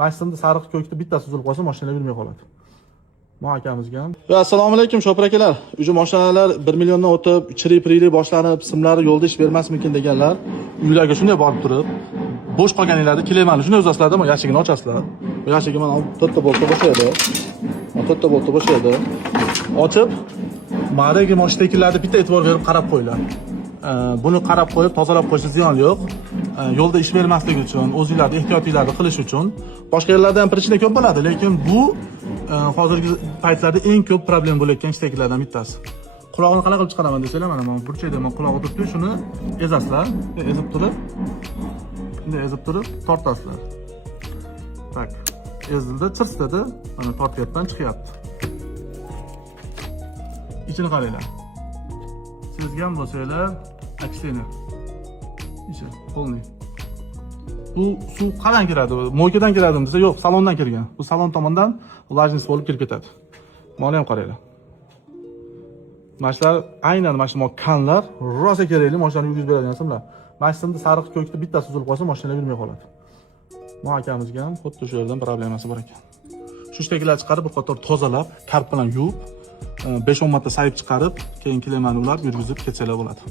Maksimda sariq ko'kni bittasi uzilib qolsa, mashina yurmay qoladi. Bu akamizga ham. Assalomu alaykum shopir akalar. Uju mashinalar 1 milliondan o'tib, chiri-piri boshlanib, simlari yo'lda ish bermasmikin deganlar, uylarga shunday borib turib, bo'sh qolganinglarda kelayman, shunday uzasizlarda, mana yashigini ochasizlar. Bu yashigi mana to'rtta bolta bo'shaydi. To'rtta bolta bo'shaydi. Ochib, ma'raga mashinalarni bitta e'tibor berib qarab qo'yinglar. Buni qarab qo'yib, tozalab qo'yishning ziyoni yo'q. Yo'lda ish bermasligi uchun, o'zingizlarning ehtiyotinglarni qilish uchun. Boshqa yerlarda ham prичина ko'p bo'ladi, lekin bu hozirgi paytlarda eng ko'p problem bo'layotgan ishtakilardan bittasi. Quloqni qanaqa qilib chiqaraman desanglar, mana bu burchakda men quloq o'tiribdi, shuni ezasizlar, ezib turib, bunday ezib turib tortasizlar. Tak, ezildi, chirsitadi, mana tortayotgan chiqyapti. Ichini qaranglar. Sizga ham bo'lsanglar, aksini. İşte, polniy. Bu suv qandan kiradi? Moykadan kiradimi desa, yo'q, salondan kirgan. Bu salon tomondan влажность bo'lib kirib ketadi. Mana ham qaranglar. Mashlar aynan mana shu kanlar rosa kerakli mashinani yurgizib beradigan simlar. Maksimda sariq ko'kni bittasi uzilib qolsa, mashina yurmay qoladi. Bu akamizga ham xuddi shu yerdan problemasi bor ekan. Shu ishtakilarni chiqarib, bir qator tozalab, kart bilan yuvib, 5-10 marta sayib chiqarib, keyin kelayman ular yurgizib ketsanglar bo'ladi.